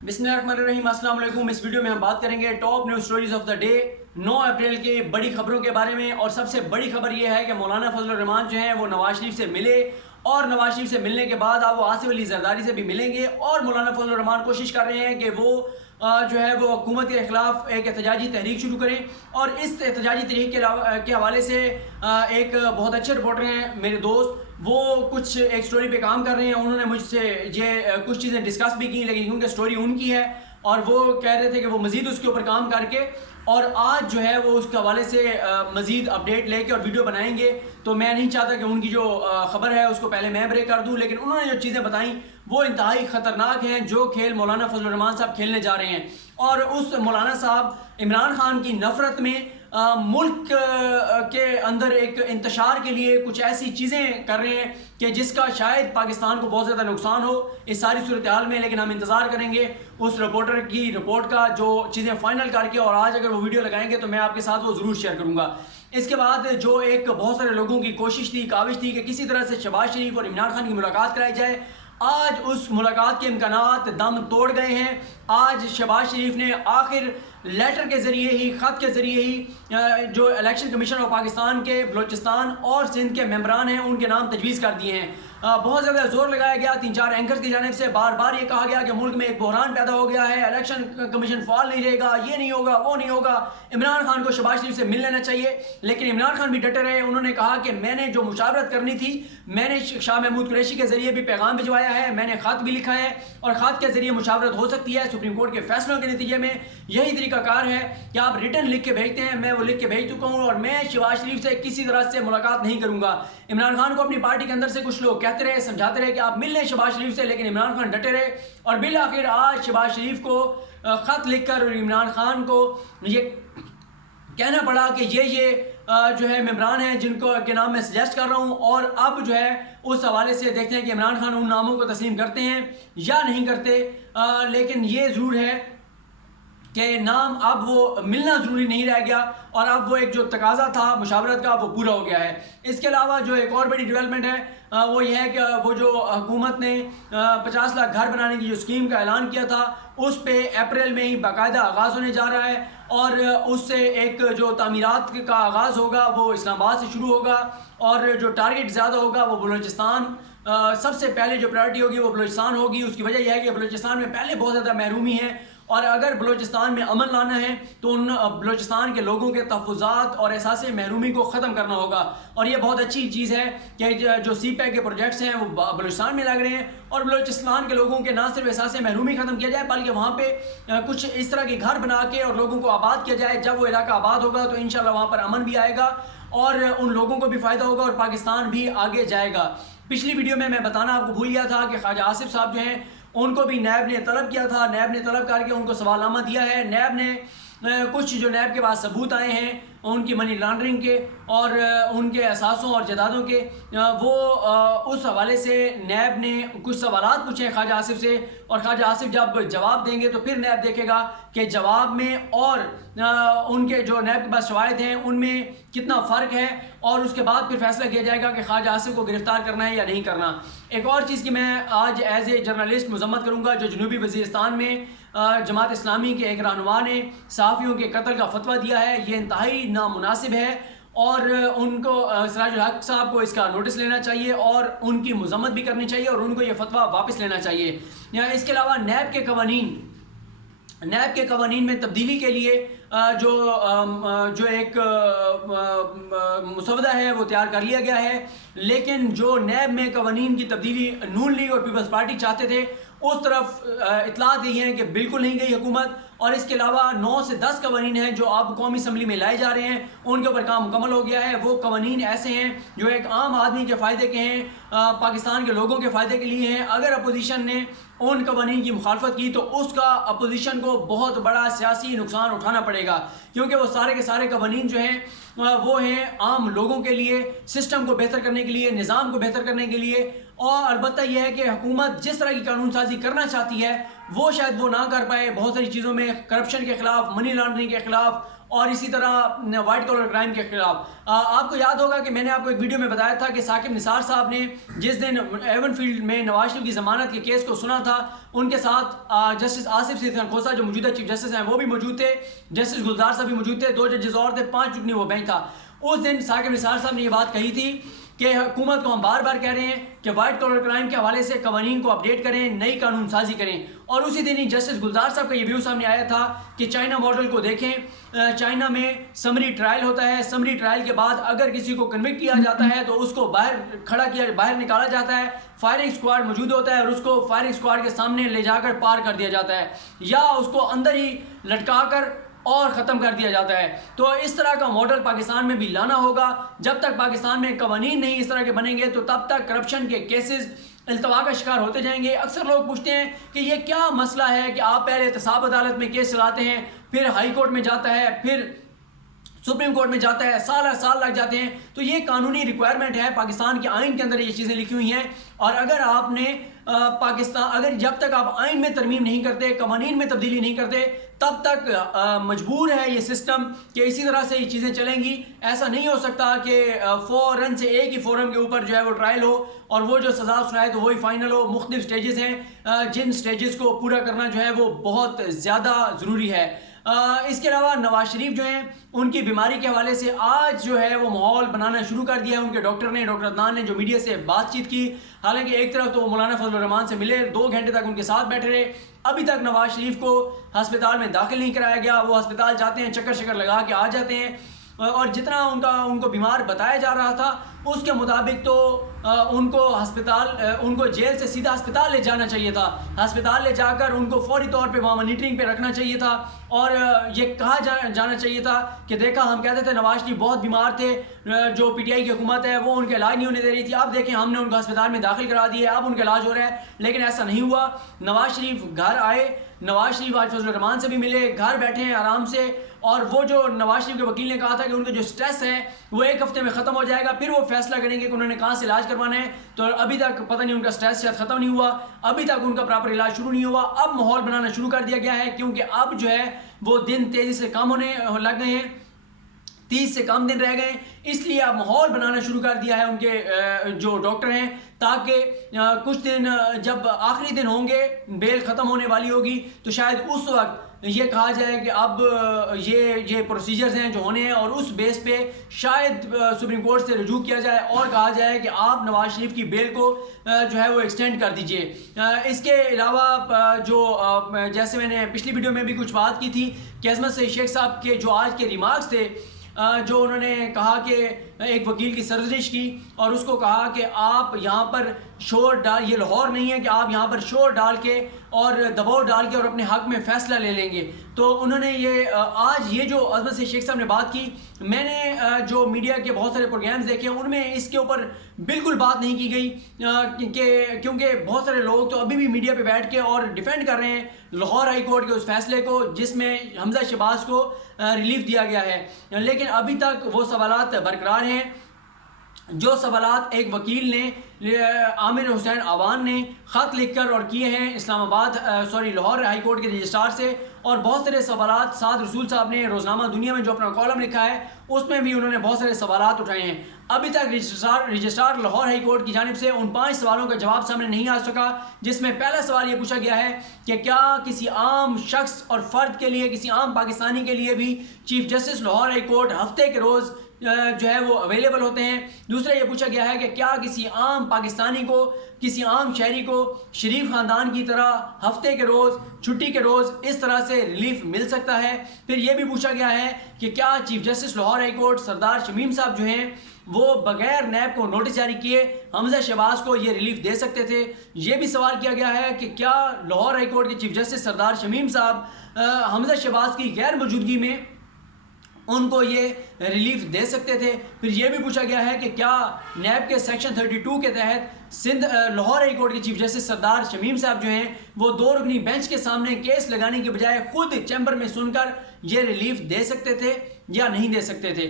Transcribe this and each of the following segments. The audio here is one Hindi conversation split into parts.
बिस्मिल्लाहिर्रहमानिर्रहीम, अस्सलाम वालेकुम। इस वीडियो में हम बात करेंगे top news stories of the day 9 अप्रैल के बड़ी खबरों के बारे में। और सबसे बड़ी खबर यह है कि मौलाना फजल रहमान जो हैं वो नवाज शरीफ से मिले और नवाज शरीफ से मिलने के बाद अब वो आसिफ अली जरदारी से भी मिलेंगे। और मौलाना फजल रहमान कोशिश कर रहे हैं कि वो जो है वो हुकूमत के खिलाफ एक एहतजाजी तहरीक शुरू करें। और इस एहतजाजी तहरीक के हवाले से एक बहुत अच्छे रिपोर्टर हैं मेरे दोस्त, वो कुछ एक स्टोरी पे काम कर रहे हैं। उन्होंने मुझसे ये कुछ चीज़ें डिस्कस भी की, लेकिन क्योंकि स्टोरी उनकी है और वो कह रहे थे कि वो मज़ीद उसके ऊपर काम करके और आज जो है वो उसके हवाले से मज़ीद अपडेट लेके और वीडियो बनाएंगे। तो मैं नहीं चाहता कि उनकी जो खबर है उसको पहले मैं ब्रेक कर दूं, लेकिन उन्होंने जो चीज़ें बताई वो इंतहाई ख़तरनाक हैं जो खेल मौलाना फजल रहमान साहब खेलने जा रहे हैं। और उस मौलाना साहब इमरान खान की नफ़रत में मुल्क के अंदर एक इंतशार के लिए कुछ ऐसी चीज़ें कर रहे हैं कि जिसका शायद पाकिस्तान को बहुत ज़्यादा नुकसान हो इस सारी सूरत हाल में। लेकिन हम इंतज़ार करेंगे उस रिपोर्टर की रिपोर्ट का, जो चीज़ें फाइनल करके, और आज अगर वो वीडियो लगाएंगे तो मैं आपके साथ वो ज़रूर शेयर करूँगा। इसके बाद जो एक बहुत सारे लोगों की कोशिश थी, काविश थी कि किसी तरह से शहबाज शरीफ और इमरान खान की मुलाकात कराई जाए, आज उस मुलाकात के इम्कानात दम तोड़ गए हैं। आज शहबाज शरीफ ने आखिर लेटर के ज़रिए ही, ख़त के ज़रिए ही जो इलेक्शन कमीशन ऑफ पाकिस्तान के बलूचिस्तान और सिंध के मेंबरान हैं उनके नाम तजवीज़ कर दिए हैं। बहुत ज़्यादा जोर लगाया गया, 3-4 एंकर्स की जानिब से बार बार ये कहा गया कि मुल्क में एक बहरान पैदा हो गया है, इलेक्शन कमीशन फाल नहीं रहेगा, ये नहीं होगा, वो नहीं होगा, इमरान खान को शहबाज शरीफ से मिल लेना चाहिए। लेकिन इमरान खान भी डटे रहे। उन्होंने कहा कि मैंने जो मुशावरत करनी थी, मैंने शाह महमूद कुरैशी के ज़रिए भी पैगाम भिजवाया है, मैंने ख़त भी लिखा है और ख़त के ज़रिए मुशावरत हो सकती है। सुप्रीम कोर्ट के फैसलों के नतीजे में यही तरीकाकार है कि आप रिटर्न लिख के भेजते हैं। मैं वो लिख के भेज चुका हूँ और मैं शहबाज शरीफ से किसी तरह से मुलाकात नहीं करूँगा। इमरान खान को अपनी पार्टी के अंदर से कुछ लोग कहते रहे, समझाते रहे कि आप मिल लें शहबाज शरीफ से, लेकिन इमरान खान डटे रहे। और बिल आखिर आज शहबाज शरीफ को ख़त लिखकर और इमरान खान को ये कहना पड़ा कि ये जो है मेंबरान हैं जिनको के नाम मैं सजेस्ट कर रहा हूँ। और अब जो है उस हवाले से देखते हैं कि इमरान खान उन नामों को तस्लीम करते हैं या नहीं करते। लेकिन ये ज़रूर है कि नाम अब वो मिलना ज़रूरी नहीं रह गया और अब वो एक जो तकाजा था मुशावरत का वो पूरा हो गया है। इसके अलावा जो एक और बड़ी डेवलपमेंट है वो ये है कि वो जो हुकूमत ने 50 लाख घर बनाने की जो स्कीम का ऐलान किया था उस पे अप्रैल में ही बाकायदा आगाज़ होने जा रहा है। और उससे एक जो तामीरात का आगाज़ होगा वो इस्लामाबाद से शुरू होगा और जो टारगेट ज़्यादा होगा वो बलूचिस्तान, सबसे पहले जो प्रायोरिटी होगी वो बलूचिस्तान होगी। उसकी वजह यह है कि बलूचिस्तान में पहले बहुत ज़्यादा महरूमी है और अगर बलूचिस्तान में अमन लाना है तो उन बलूचिस्तान के लोगों के तहफ़्फ़ुज़ात और एहसास महरूमी को ख़त्म करना होगा। और ये बहुत अच्छी चीज़ है कि जो CPEC के प्रोजेक्ट्स हैं वो बलूचिस्तान में लग रहे हैं और बलूचिस्तान के लोगों के ना सिर्फ एहसास महरूमी ख़त्म किया जाए बल्कि वहाँ पे कुछ इस तरह के घर बना के और लोगों को आबाद किया जाए। जब वो इलाका आबाद होगा तो इंशाल्लाह वहाँ पर अमन भी आएगा और उन लोगों को भी फ़ायदा होगा और पाकिस्तान भी आगे जाएगा। पिछली वीडियो में मैं बताना आपको भूल गया था कि ख्वाजा आसिफ साहब जो हैं उनको भी नैब ने तलब किया था। नैब ने तलब करके उनको सवालनामा दिया है। नैब ने कुछ जो नैब के पास सबूत आए हैं उनकी मनी लॉन्ड्रिंग के और उनके असासों और जदादों के, वो उस हवाले से नैब ने कुछ सवालात पूछे हैं ख्वाजा आसिफ से। और ख्वाजा आसिफ जब जवाब देंगे तो फिर नैब देखेगा कि जवाब में और उनके जो नैब के पास शवाहिद हैं उनमें कितना फ़र्क है और उसके बाद फिर फैसला किया जाएगा कि ख्वाजा आसिफ को गिरफ़्तार करना है या नहीं करना। एक और चीज़ की मैं आज एज ए जर्नलिस्ट मजम्मत करूँगा, जो जनूबी वज़ीरिस्तान में जमात इस्लामी के एक रहनुमा ने सहाफ़ियों के कत्ल का फतवा दिया है। ये इंतहाई नामुनासिब है और उनको सिराजुल हक साहब को इसका नोटिस लेना चाहिए और उनकी मजम्मत भी करनी चाहिए और उनको ये फतवा वापस लेना चाहिए। इसके अलावा नैब के कवानीन में तब्दीली के लिए जो एक मुसवदा है वो तैयार कर लिया गया है। लेकिन जो नैब में कवानीन की तब्दीली नून लीग और पीपल्स पार्टी चाहते थे उस तरफ इतला दी है कि बिल्कुल नहीं गई हुकूमत। और इसके अलावा 9 से 10 कवानीन हैं जो अब कौमी असम्बली में लाए जा रहे हैं, उनके ऊपर काम मुकम्मल हो गया है। वो कवानीन ऐसे हैं जो एक आम आदमी के फ़ायदे के हैं, पाकिस्तान के लोगों के फ़ायदे के लिए हैं। अगर अपोजिशन ने उन कवानीन की मुखालफत की तो उसका अपोजिशन को बहुत बड़ा सियासी नुकसान उठाना पड़ेगा, क्योंकि वो सारे के सारे कवानीन जो हैं वो हैं आम लोगों के लिए, सिस्टम को बेहतर करने के लिए, निज़ाम को बेहतर करने के लिए। और अलबत्ता यह है कि हुकूमत जिस तरह की कानून साजी करना चाहती है वो शायद वो ना कर पाए बहुत सारी चीज़ों में, करप्शन के खिलाफ, मनी लॉन्ड्रिंग के खिलाफ और इसी तरह वाइट कॉलर क्राइम के खिलाफ। आपको याद होगा कि मैंने आपको एक वीडियो में बताया था कि साकिब निसार साहब ने जिस दिन एवनफील्ड में नवाज शरीफ की ज़मानत के केस को सुना था, उनके साथ जस्टिस आसिफ सिद्दीकी खोसा जो मौजूदा चीफ जस्टिस हैं वो भी मौजूद थे, जस्टिस गुलजार साहब भी मौजूद थे, 2 जजेस और थे, 5 रुकनी वो बेंच था। उस दिन साकिब निसार साहब ने ये बात कही थी कि हुकूमत को हम बार बार कह रहे हैं कि वाइट कॉलर क्राइम के हवाले से कवानीन को अपडेट करें, नई कानून साजी करें। और उसी दिन ही जस्टिस गुलजार साहब का ये व्यू सामने आया था कि चाइना मॉडल को देखें। चाइना में समरी ट्रायल होता है, समरी ट्रायल के बाद अगर किसी को कन्विक्ट किया जाता है तो उसको बाहर निकाला जाता है, फायरिंग स्क्वाड मौजूद होता है और उसको फायरिंग स्क्वाड के सामने ले जाकर पार कर दिया जाता है या उसको अंदर ही लटका कर और ख़त्म कर दिया जाता है। तो इस तरह का मॉडल पाकिस्तान में भी लाना होगा। जब तक पाकिस्तान में कवानीन नहीं इस तरह के बनेंगे तो तब तक करप्शन के केसेस इल्तवा का शिकार होते जाएंगे। अक्सर लोग पूछते हैं कि ये क्या मसला है कि आप पहले एहतसाब अदालत में केस चलाते हैं, फिर हाई कोर्ट में जाता है, फिर सुप्रीम कोर्ट में जाता है, साल लग जाते हैं। तो ये कानूनी रिक्वायरमेंट है, पाकिस्तान के आइन के अंदर ये चीज़ें लिखी हुई हैं। और अगर आपने अगर जब तक आप आइन में तरमीम नहीं करते, कवानीन में तब्दीली नहीं करते, तब तक मजबूर है ये सिस्टम कि इसी तरह से ये चीज़ें चलेंगी। ऐसा नहीं हो सकता कि फ़ौरन से एक ही फोरम के ऊपर जो है वो ट्रायल हो और वो जो सज़ा सुनाए तो वही फाइनल हो। मुख्तलिफ स्टेजेस हैं, जिन स्टेजेस को पूरा करना जो है वो बहुत ज़्यादा ज़रूरी है। इसके अलावा नवाज शरीफ जो हैं उनकी बीमारी के हवाले से आज जो है वो माहौल बनाना शुरू कर दिया है। उनके डॉक्टर अदनान ने जो मीडिया से बातचीत की, हालांकि एक तरफ तो मौलाना फजलुर रहमान से मिले, 2 घंटे तक उनके साथ बैठे रहे। अभी तक नवाज शरीफ को अस्पताल में दाखिल नहीं कराया गया। वो अस्पताल जाते हैं, चक्कर लगा के आ जाते हैं और जितना उनको बीमार बताया जा रहा था उसके मुताबिक तो उनको जेल से सीधा अस्पताल ले जाना चाहिए था। अस्पताल ले जाकर उनको फौरी तौर पे वहाँ मॉनिटरिंग पे रखना चाहिए था और ये कहा जाना चाहिए था कि देखा हम कहते थे नवाज शरीफ बहुत बीमार थे, जो पीटीआई की हुकूमत है वो उनका इलाज नहीं होने दे रही थी, अब देखें हमने उनको अस्पताल में दाखिल करा दिया, अब उनका इलाज हो रहा है। लेकिन ऐसा नहीं हुआ। नवाज शरीफ घर आए, नवाज शरीफ आज फजलुर रहमान से भी मिले, घर बैठे हैं आराम से। और वो जो नवाज शरीफ के वकील ने कहा था कि उनका जो स्ट्रेस है वो 1 हफ्ते में ख़त्म हो जाएगा, फिर वो फैसला करेंगे कि उन्होंने कहाँ से इलाज करवाना है। तो अभी तक पता नहीं, उनका स्ट्रेस शायद ख़त्म नहीं हुआ, अभी तक उनका प्रॉपर इलाज शुरू नहीं हुआ। अब माहौल बनाना शुरू कर दिया गया है क्योंकि अब जो है वो दिन तेज़ी से कम होने लग गए हैं, 30 से कम दिन रह गए, इसलिए अब माहौल बनाना शुरू कर दिया है उनके जो डॉक्टर हैं, ताकि कुछ दिन जब आखिरी दिन होंगे, बेल ख़त्म होने वाली होगी, तो शायद उस वक्त ये कहा जाए कि अब ये प्रोसीजर्स हैं जो होने हैं और उस बेस पे शायद सुप्रीम कोर्ट से रुजू किया जाए और कहा जाए कि आप नवाज शरीफ की बेल को जो है वो एक्सटेंड कर दीजिए। इसके अलावा जो जैसे मैंने पिछली वीडियो में भी कुछ बात की थी कि अजमत सईद शेख साहब के जो आज के रिमार्क्स थे, जो उन्होंने कहा कि एक वकील की सरजरिश की और उसको कहा कि आप यहाँ पर शोर डाल, ये लाहौर नहीं है कि आप यहाँ पर शोर डाल के और दबाव डाल के और अपने हक में फ़ैसला ले लेंगे। तो उन्होंने ये आज ये जो अजमत सईद शेख साहब ने बात की, मैंने जो मीडिया के बहुत सारे प्रोग्राम्स देखे उनमें इसके ऊपर बिल्कुल बात नहीं की गई क्योंकि बहुत सारे लोग तो अभी भी मीडिया पे बैठ के और डिफेंड कर रहे हैं लाहौर हाई कोर्ट के उस फैसले को जिसमें हमजा शहबाज को रिलीफ दिया गया है। लेकिन अभी तक वो सवालात बरकरार हैं जो सवालात एक वकील ने आमिर हुसैन आवान ने ख़त लिखकर और किए हैं लाहौर हाई कोर्ट के रजिस्ट्रार से। और बहुत सारे सवालात साद रसूल साहब ने रोज़नामा दुनिया में जो अपना कॉलम लिखा है उसमें भी उन्होंने बहुत सारे सवालात उठाए हैं। अभी तक रजिस्ट्रार लाहौर हाई कोर्ट की जानिब से उन 5 सवालों का जवाब सामने नहीं आ सका, जिसमें पहला सवाल ये पूछा गया है कि क्या किसी आम शख्स और फ़र्द के लिए, किसी आम पाकिस्तानी के लिए भी chief justice Lahore high court हफ्ते के रोज़ जो है वो अवेलेबल होते हैं। दूसरा ये पूछा गया है कि क्या किसी आम पाकिस्तानी को, किसी आम शहरी को शरीफ ख़ानदान की तरह हफ्ते के रोज़, छुट्टी के रोज़ इस तरह से रिलीफ मिल सकता है। फिर ये भी पूछा गया है कि क्या chief justice Lahore high court Sardar Shamim साहब जो हैं वो बगैर नैब को नोटिस जारी किए हमजा शहबाज को ये रिलीफ दे सकते थे। ये भी सवाल किया गया है कि क्या लाहौर हाई कोर्ट के चीफ जस्टिस सरदार शमीम साहब हमजा शहबाज की गैर मौजूदगी में उनको ये रिलीफ दे सकते थे। फिर ये भी पूछा गया है कि क्या नैब के सेक्शन 32 के तहत लाहौर हाई कोर्ट के चीफ जस्टिस सरदार शमीम साहब जो हैं वो 2 रुकनी बेंच के सामने केस लगाने के बजाय खुद चैम्बर में सुनकर ये रिलीफ दे सकते थे या नहीं दे सकते थे।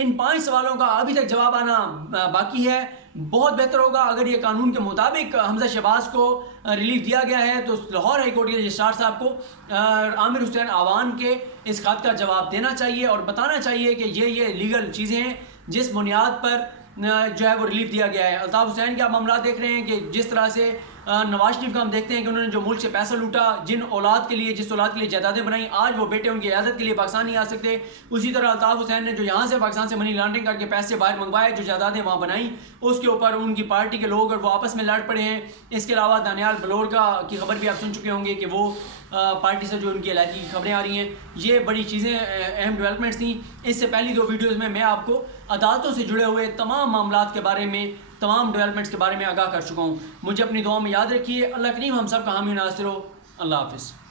इन 5 सवालों का अभी तक जवाब आना बाकी है। बहुत बेहतर होगा अगर ये कानून के मुताबिक हमजा शहबाज को रिलीफ दिया गया है तो लाहौर हाई कोर्ट के रजिस्ट्रार साहब को आमिर हुसैन आवान के इस खत का जवाब देना चाहिए और बताना चाहिए कि ये लीगल चीज़ें हैं जिस बुनियाद पर जो है वो रिलीफ दिया गया है। अल्ताफ़ हुसैन के आप मामला देख रहे हैं कि जिस तरह से नवाज शरीफ का हम देखते हैं कि उन्होंने जो मुल्क से पैसा लूटा, जिस औलाद के लिए जायदादें बनाई, आज वो बेटे उनकी इयादत के लिए पाकिस्तान नहीं आ सकते। उसी तरह अल्ताफ़ हुसैन ने जो यहाँ से पाकिस्तान से मनी लॉन्ड्रिंग करके पैसे बाहर मंगवाए, जो जायदादें वहाँ बनाई, उसके ऊपर उनकी पार्टी के लोग और वो आपस में लड़ पड़े हैं। इसके अलावा दानियाल बलोर की खबर भी आप सुन चुके होंगे कि वो पार्टी से जो उनकी अलहदगी की खबरें आ रही हैं। ये बड़ी चीज़ें अहम डेवलपमेंट्स थी। इससे पहली 2 वीडियोज़ में मैं आपको अदालतों से जुड़े हुए तमाम मामलात के बारे में, तमाम डेवलपमेंट्स के बारे में आगाह कर चुका हूँ। मुझे अपनी दुआ में याद रखिए। अल्लाह करीम हम सब का हामी नासिर हो। अल्लाह हाफ़िज़।